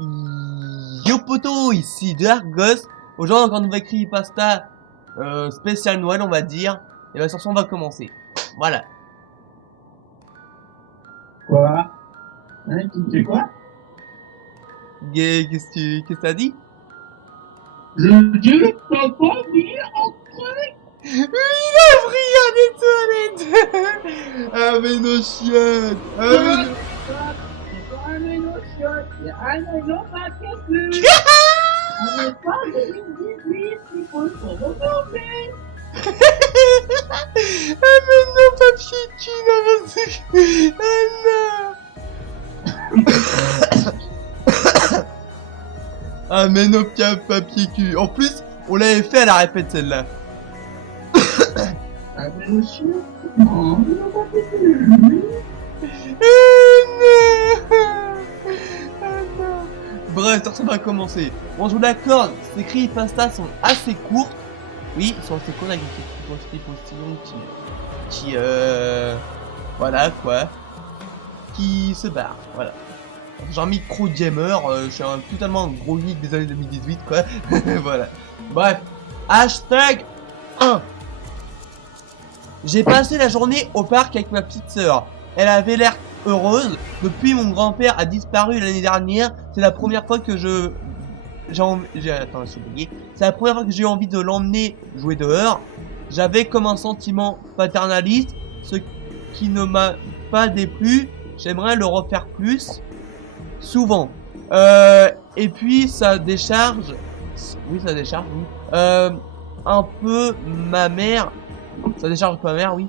Yo poto, ici Dargos. Aujourd'hui encore une nouvelle creepypasta spécial Noël on va dire. Et la chanson va commencer. Voilà. Quoi? Hein, tu fais quoi? Qu'est-ce que t'as dit? Je dis, t'as pas dit en Oui, il a pris des toilettes. Ah mais nos chiottes. Ah mais nos... c'est pas un émotion, c'est un émotion. On n'est pas en 2018, il faut se retrouver. Ah mais non papier cul là. Ah non. Ah mais non papier cul. En plus, on l'avait fait à la répète celle-là. Un émotion? Non, il n'a pas fait plus. Bref, ça va commencer. Bon, je vous l'accorde, ces creepypastas sont assez courtes. Oui, ils sont assez courtes avec des petites postillons voilà quoi. Qui se barrent, voilà. Genre micro gamer, je suis totalement un gros geek des années 2018 quoi. Voilà. Bref, hashtag 1. J'ai passé la journée au parc avec ma petite sœur. Elle avait l'air heureuse. Depuis mon grand-père a disparu l'année dernière, c'est la première fois que c'est la première fois que j'ai eu envie de l'emmener jouer dehors. J'avais comme un sentiment paternaliste, ce qui ne m'a pas déplu. J'aimerais le refaire plus souvent. Et puis ça décharge, oui ça décharge, oui. Un peu ma mère. Ça décharge pas ma mère, oui.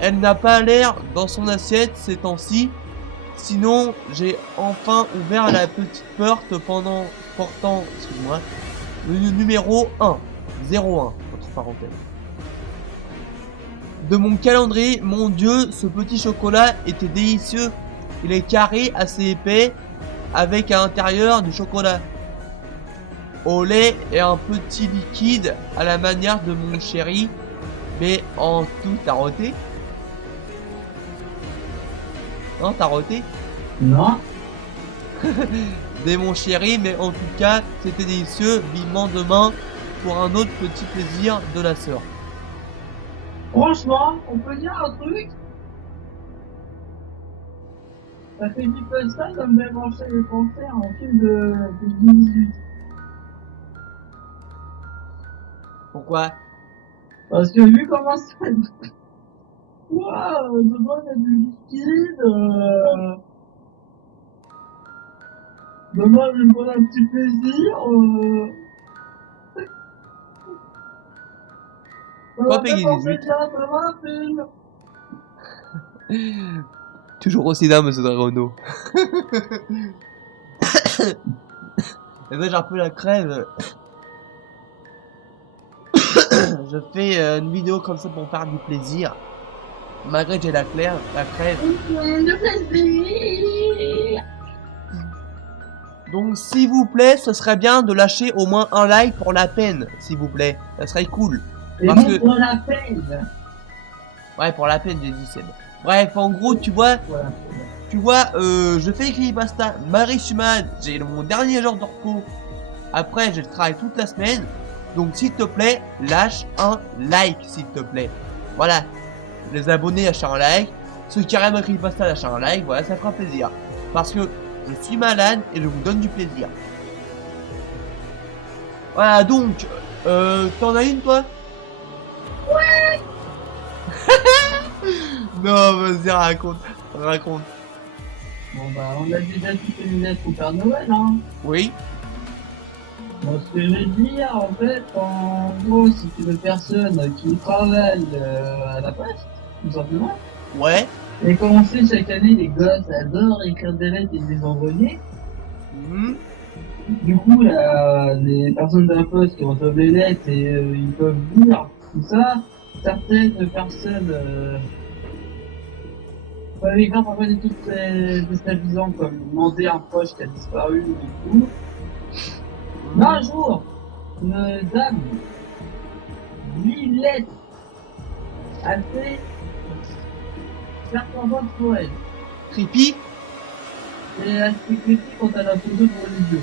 Elle n'a pas l'air dans son assiette ces temps-ci. Sinon, j'ai enfin ouvert la petite porte portant, excuse-moi, le numéro 1, 01, entre parenthèses. De mon calendrier, mon dieu, ce petit chocolat était délicieux. Il est carré, assez épais, avec à l'intérieur du chocolat au lait et un petit liquide à la manière de mon chéri. Mais en tout, t'as roté? Non, t'as roté? Non. Dès mon chéri, mais en tout cas, c'était délicieux. Vivement demain pour un autre petit plaisir de la sœur. Franchement, on peut dire un truc? Ça fait du peu ça me fait pencher les pensées en film de 2018. Pourquoi? Parce que vu comment ça... Waouh, dedans il y a du liquide, demain je vais me prendre un petit plaisir, ça Quoi, m'a fait Peggy penser 18? directement à un film. Toujours aussi dingue, monsieur Dragono. Et ben, j'ai un peu la crève. Je fais une vidéo comme ça pour faire du plaisir. Malgré que j'ai la crève. De plaisir. Donc s'il vous plaît, ce serait bien de lâcher au moins un like pour la peine, s'il vous plaît. Ça serait cool. Et Parce bon que... pour la peine. Ouais, pour la peine, j'ai dit Seb. Bref, en gros, tu vois, je fais creepypasta Marie Schumann, j'ai mon dernier jour de repos. Après, je travaille toute la semaine. Donc s'il te plaît, lâche un like, s'il te plaît. Voilà. Les abonnés, lâchez un like. Ceux qui aiment creepypasta, lâchez un like. Voilà, ça fera plaisir. Parce que je suis malade et je vous donne du plaisir. Voilà, donc, t'en as une, toi? Ouais. Non, vas-y, raconte. Bon bah on a déjà toutes les lunettes pour Père Noël, hein. Oui. Bon, ce que je veux dire, en fait, en gros, c'est une personne qui travaille à la poste, tout simplement. Ouais. Et comme on sait, chaque année, les gosses adorent écrire des lettres et les envoyer. Du coup, les personnes de la poste qui reçoivent les lettres et ils peuvent lire tout ça. Certaines personnes peuvent écrire parfois des trucs très déstabilisants comme demander un proche qui a disparu et tout. Mais un jour, une dame, 8 lettres, assez perturbantes pour elle. Creepy. c'est assez critique quand t'as la photo pour les vidéo.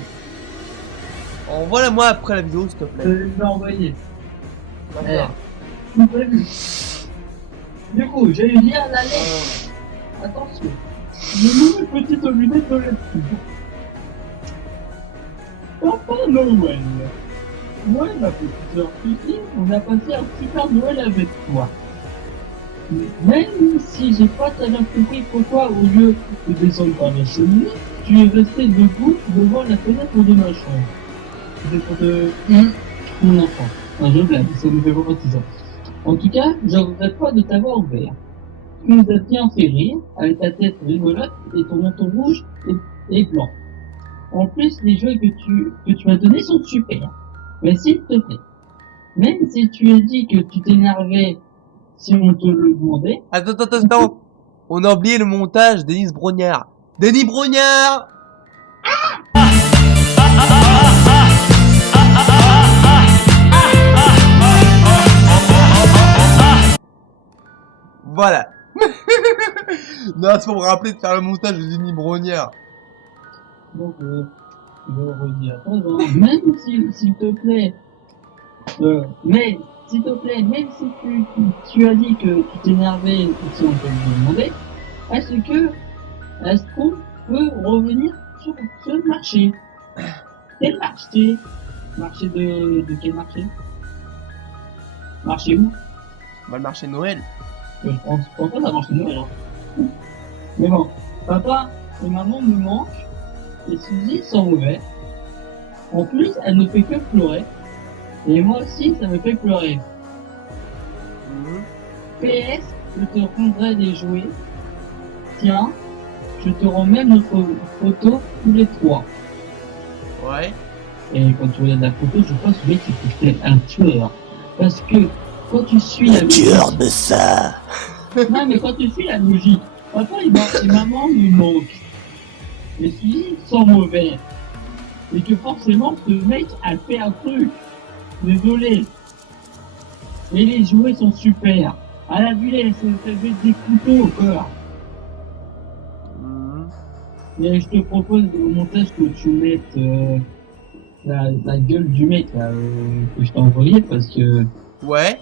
Envoie-la-moi après la vidéo, s'il te Je plaît. l'ai envoyé. D'accord. Tout prévu. Du coup, j'ai eu lire la lettre. Attention. De nouvelles petites lunettes de lecture. Papa Noël. Moi et ma petite sœur Fifi, on a passé un super Noël avec toi. Même si j'ai pas très bien compris pourquoi, au lieu de descendre par la cheminée, tu es resté debout devant la fenêtre de ma chambre. C'était pour de mon enfant. Non, je blague, ça me fait pas ça. En tout cas, je regrette pas de t'avoir ouvert. Tu nous as bien fait rire, avec ta tête rigolote et ton menton rouge et blanc. En plus, les jouets que tu m'as donnés sont super. Mais s'il te plaît, même si tu as dit que tu t'énervais si on te le demandait, Attends. On a oublié le montage, Denis Brognard. Denis Brognard! Voilà. Non, c'est pour me rappeler de faire le montage de Denis Brognard. donc je redis à toi, même s'il te plaît, mais s'il te plaît, même si tu as dit que tu t'énervais si on te le demandait, est-ce qu'on peut revenir sur ce marché? Quel marché? Marché de quel marché? Marché où? Bah, le marché de Noël. Je pense pas que ça marche de Noël. Hein. Mais bon, papa et maman me manquent et Suzy sont mauvais. En plus, elle ne fait que pleurer. Et moi aussi, ça me fait pleurer. PS, je te rendrai des jouets. Tiens, je te rends même notre photo tous les trois. Ouais. Et quand tu regardes la photo, je pense que c'était un tueur. Parce que quand tu suis la logique... de ça. Non, mais quand tu suis la logique, papa et maman me manquent. Mais si ils sont mauvais, et que forcément ce mec a fait un truc. Désolé. Et les jouets sont super. À la vue, elle se fait des couteaux au corps. Et je te propose au montage que tu mettes la gueule du mec là, que je t'ai envoyé parce que... Ouais.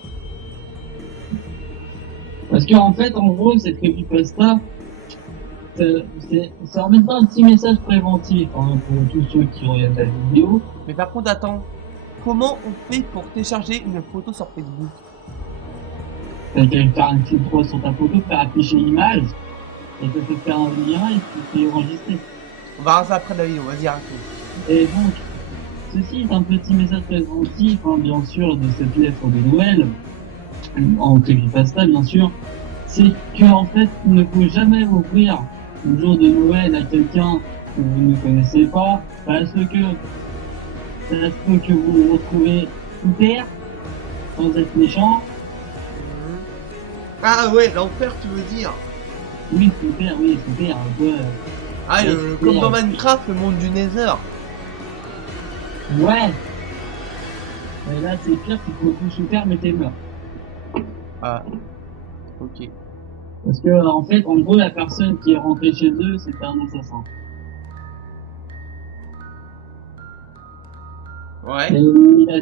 Parce que en fait, en gros, cette creepypasta, ça remet pas un petit message préventif hein, pour tous ceux qui regardent la vidéo. Mais par contre, attends. Comment on fait pour télécharger une photo sur Facebook? T'as qu'à faire un clic droit sur ta photo, faire afficher l'image, et ça te faire un lien et tu peux enregistrer. On va voir ça après la vidéo, vas-y, raconte. Et donc, ceci est un petit message préventif, hein, bien sûr, de cette lettre de Noël, en creepypasta, bien sûr. C'est que, en fait, il ne faut jamais ouvrir le jour de Noël à quelqu'un que vous ne connaissez pas, parce que ça se peut que vous le retrouvez sous terre, sans être méchant. Ah ouais, l'enfer, tu veux dire? Oui, sous terre, un peu. Ah, comme dans Minecraft, le monde du Nether. Ouais. Mais là, c'est pire, tu te retrouves sous terre, mais t'es mort. Ah. Ok. Parce que, en fait, en gros, la personne qui est rentrée chez eux, c'était un assassin. Ouais. Et il a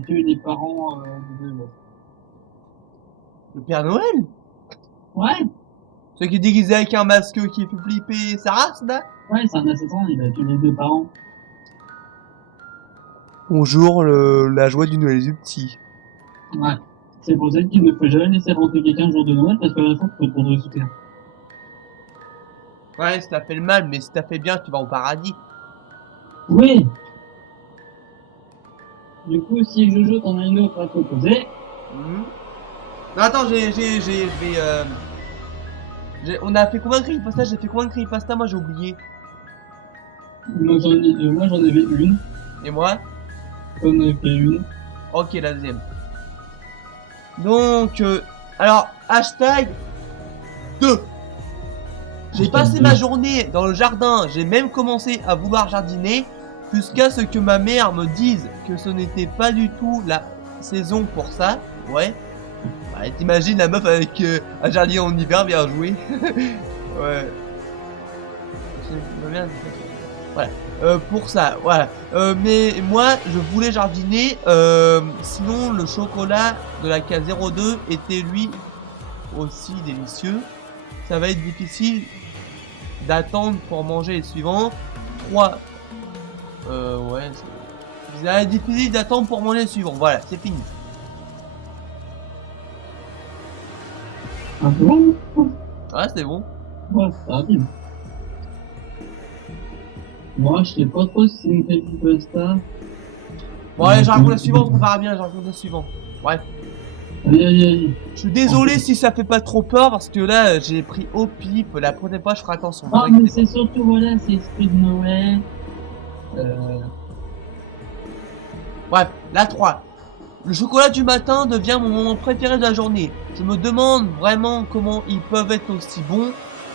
tué les parents de l'autre. Le Père Noël? Ouais, Celui qui est déguisé avec un masque qui fait flipper sa race, là? ouais, c'est un assassin, il a tué les deux parents. Bonjour, la joie du Noël du petit. Ouais. C'est pour ça qu'il ne faut jamais laisser rentrer quelqu'un le jour de Noël, parce qu'à la fin, tu peux te retrouver sous terre. Ouais, si t'as fait le mal, mais si t'as fait bien, tu vas au paradis. Oui. Du coup, si Jojo t'en a une autre à proposer, Non, attends, on a fait combien de creepypasta? J'ai fait combien de creepypasta? Moi, j'ai oublié. moi j'en avais une, Et moi? t'en avais fait une. Ok, la deuxième. Donc, alors, hashtag 2. J'ai passé ma journée dans le jardin, j'ai même commencé à vouloir jardiner, jusqu'à ce que ma mère me dise que ce n'était pas du tout la saison pour ça. Ouais. Bah, t'imagines la meuf avec un jardin en hiver, bien joué. Ouais. Voilà. Pour ça, voilà. Mais moi, je voulais jardiner. Sinon, le chocolat de la case 02 était lui aussi délicieux. Ça va être difficile d'attendre pour manger les suivants. 3. Ouais. Ça va être difficile d'attendre pour manger les suivants. Voilà, c'est fini. Un peu long. Ouais, c'est bon. Ouais, c'est rapide. Moi, je sais pas trop si c'est une creepypasta. Bon, allez, je raconte la suivante, on verra bien, je raconte la suivante. Bref. Allez. Je suis désolé si ça fait pas trop peur parce que là, j'ai pris au pif. La prochaine fois, je ferai attention. Ah, mais c'est surtout, voilà, c'est esprit de Noël. Bref, la 3. Le chocolat du matin devient mon moment préféré de la journée. Je me demande vraiment comment ils peuvent être aussi bons.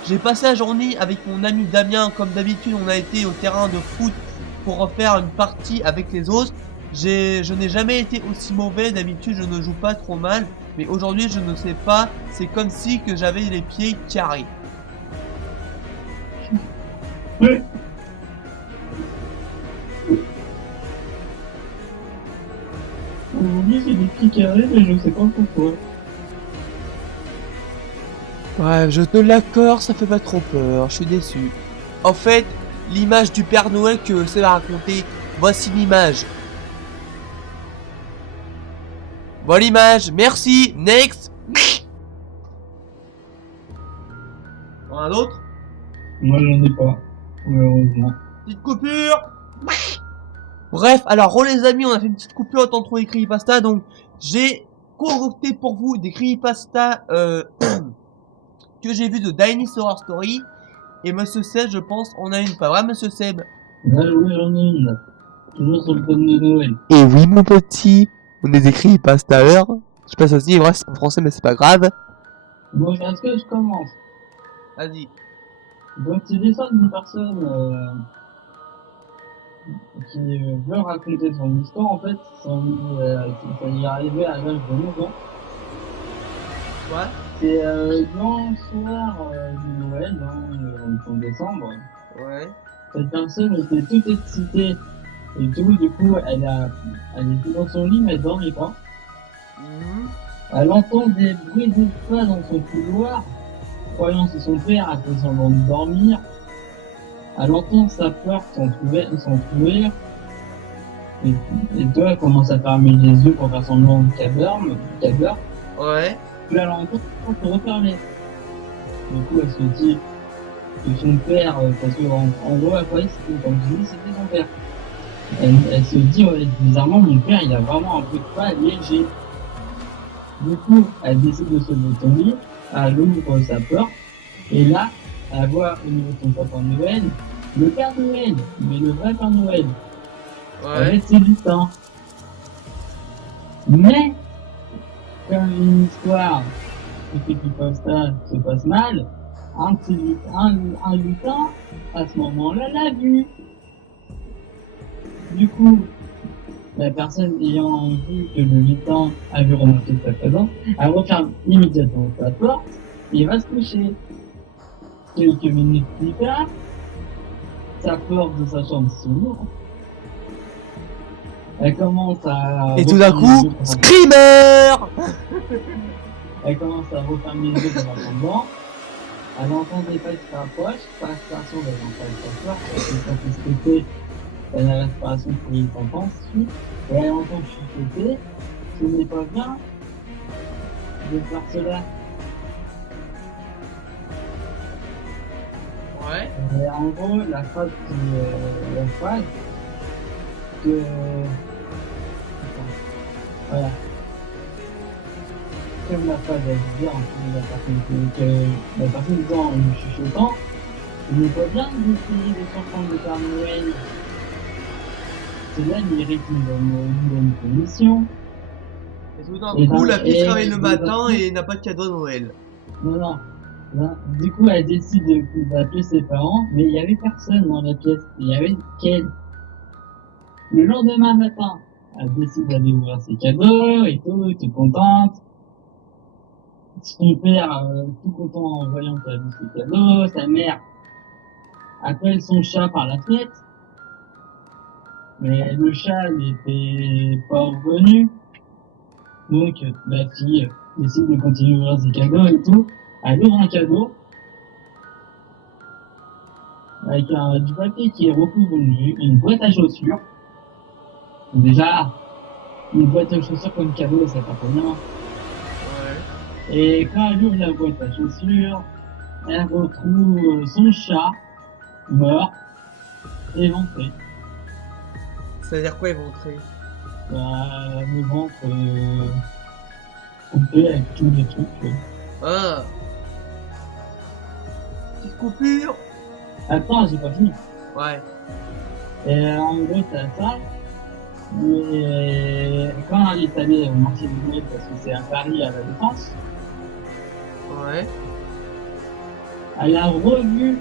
J'ai passé la journée avec mon ami Damien. Comme d'habitude, on a été au terrain de foot pour refaire une partie avec les autres. Je n'ai jamais été aussi mauvais. D'habitude, je ne joue pas trop mal. Mais aujourd'hui, je ne sais pas. C'est comme si que j'avais les pieds carrés. Oui. Aujourd'hui, j'ai des pieds carrés, mais je sais pas pourquoi. Ouais, je te l'accorde, ça fait pas trop peur, je suis déçu. En fait, l'image du Père Noël que c'est à raconter, voici l'image. Voilà l'image, merci, next. Un autre? Moi, j'en ai pas, malheureusement. Petite coupure. Bref, alors les amis, on a fait une petite coupure autant trouver les creepypasta, donc j'ai concocté pour vous des creepypasta que j'ai vu de Daily's Horror Story. Et Monsieur Seb, je pense, on a une, pas vrai Monsieur Seb? Là, oui, j'en ai une, là. Toujours sur le thème de Noël. Et oui mon petit, on est écrit pasta à l'heure. Je sais pas si ça se dit, vrai c'est en français mais c'est pas grave. Bon, est-ce que je commence? Vas-y. Donc, c'est l'histoire d'une personne qui veut raconter son histoire. En fait, ça y est arrivé à l'âge de 9 ans. Ouais. C'est grand soir du Noël, en décembre. Ouais. Cette personne était toute excitée et tout, du coup, elle était dans son lit, mais elle dormait pas. Elle entend des bruits de pas dans son couloir, croyant que c'est son père, elle fait semblant de dormir. Elle entend sa porte s'entrouvrir, et toi, elle commence à fermer les yeux pour faire semblant qu'elle dort. Ouais. Puis elle entend se refermer. Du coup, elle se dit que son père, parce qu'en gros, elle croyait que c'était, comme je dis, c'était son père. Elle se dit, ouais, bizarrement, mon père, il a vraiment un peu de pas léger. Du coup, elle décide de se lever de son lit, elle ouvre sa porte, et là, elle voit au niveau de son sapin de Noël, le Père Noël, mais le vrai Père Noël, avec ses lutins. Mais, comme une histoire qui se passe mal, un lutin, à ce moment-là, l'a vu. Du coup, la personne ayant vu que le lutin a vu remonter sa présence, elle referme immédiatement sa porte et va se coucher. Quelques minutes plus tard, sa porte de sa chambre s'ouvre. Elle commence à... Et tout d'un coup, Screamer. Elle commence à refermer les yeux devant son banc. Elle entend des pas qui se rapprochent, pas respiration devant sa porte, parce que quand il se fait, elle a la respiration pour une sentence, et elle entend chuchoter, ce n'est pas bien de faire cela. Ouais. Et en gros, la phrase que... Voilà. Comme la phrase elle dit en fait, la personne disant en lui chuchotant, il n'est pas bien d'essayer de s'entendre le Père Noël. Cela mérite une bonne punition. Et tout d'un coup, la fille se réveille le matin et n'a pas de cadeau de Noël. Non. Là, du coup, elle décide d'appeler ses parents, mais il y avait personne dans la pièce. Il y avait qu'elle. Le lendemain matin, elle décide d'aller ouvrir ses cadeaux et tout, toute contente. Son père, tout content en voyant qu'elle a vu ses cadeaux. Sa mère, appelle son chat par la fenêtre. Mais le chat n'était pas revenu. Donc la fille décide de continuer à ouvrir ses cadeaux et tout. Elle ouvre un cadeau avec du papier qui est recouvert une boîte à chaussures. Donc déjà, une boîte à chaussures comme cadeau, ça part pas bien. Ouais. Et quand elle ouvre la boîte à chaussures, elle retrouve son chat mort, éventré. C'est-à-dire quoi éventré? Le ventre coupé avec tous les trucs. Ah. Petite coupure. Attends, j'ai pas fini. Ouais. Et en gros, t'as ça. Mais quand elle est allée au marché de Noël, parce que c'est à Paris à la Défense, Ouais. elle a revu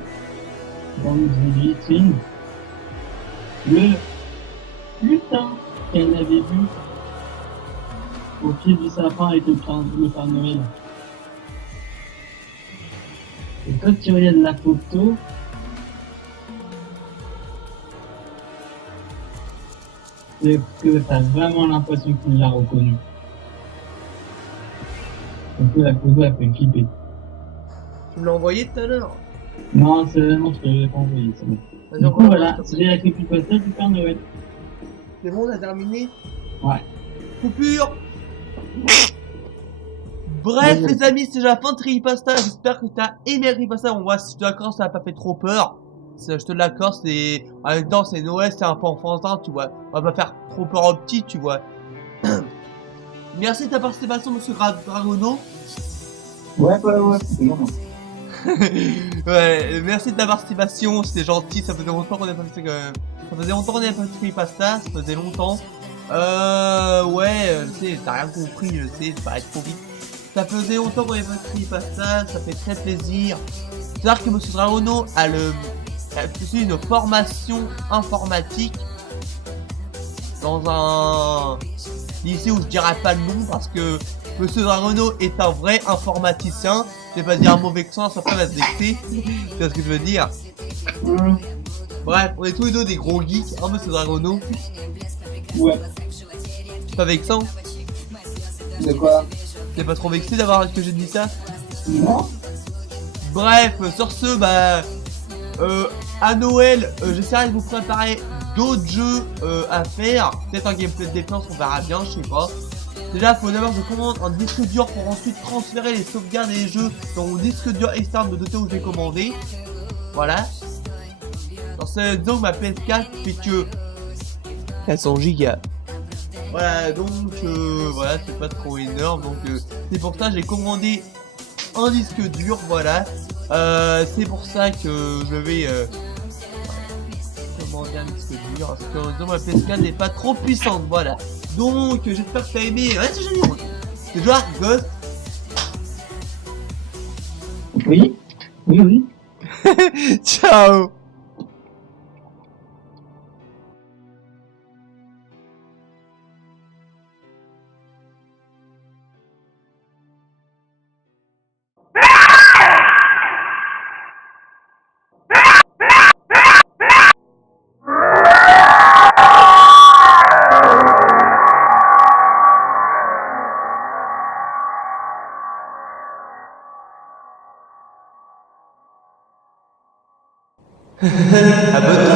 dans une vitrine le lutin qu'elle avait vu au pied du sapin avec le Père Noël. Et quand tu regardes la photo, c'est que t'as vraiment l'impression qu'il l'a reconnu. Donc la photo a fait flipper. Tu me l'as envoyé tout à l'heure. Non, non, je te l'ai pas envoyé, c'est bon. Vas-y, Du coup, envoie-moi, voilà, s'il te c'est plaît. la creepypasta du Père Noël. C'est bon, on a terminé. Ouais. Coupure. Bref, les amis, c'est la fin de Creepypasta. J'espère que t'as aimé Creepypasta. On voit si je te l'accorde, ça n'a pas fait trop peur. Je te l'accorde, c'est. En même temps, c'est Noël, c'est un peu enfantin, tu vois. On va pas faire trop peur aux petits, tu vois. Merci de ta participation, monsieur Dragono. Ouais, c'est bon. Ouais, merci de ta participation, c'était gentil, ça faisait longtemps qu'on n'a pas fait ça faisait longtemps qu'on n'a pas fait Creepypasta, ça faisait longtemps. Ouais, je sais, t'as rien compris, je sais, ça paraît trop vite. Ça faisait longtemps qu'on n'avait pas fait Creepypasta, ça fait très plaisir. C'est-à-dire que monsieur Dragono a fait une formation informatique dans un lycée où je dirais pas le nom parce que monsieur Dragono est un vrai informaticien. Je vais pas dire un mauvais sens, après va se vexer. Tu vois ce que je veux dire? Bref, on est tous les deux des gros geeks, hein, monsieur Dragono? Ouais. Pas vexant? De quoi? T'es pas trop vexé d'avoir que j'ai dit ça? Non. Bref, sur ce, bah... à Noël, j'essaierai de vous préparer d'autres jeux à faire. Peut-être un gameplay de défense, on verra bien, je sais pas. Déjà, faut d'abord que je commande un disque dur pour ensuite transférer les sauvegardes des jeux dans mon disque dur externe de doté où j'ai commandé. Voilà. Dans cette zone, ma PS4 fait que 400 gigas. Voilà, donc voilà, c'est pas trop énorme. Donc c'est pour ça que j'ai commandé un disque dur, voilà. C'est pour ça que je vais commander un disque dur parce que ma PS4 n'est pas trop puissante, voilà. Donc j'espère que t'as aimé. Ouais, c'est joli. C'est genre Ghost. Oui. Oui, oui. Ciao. Abonne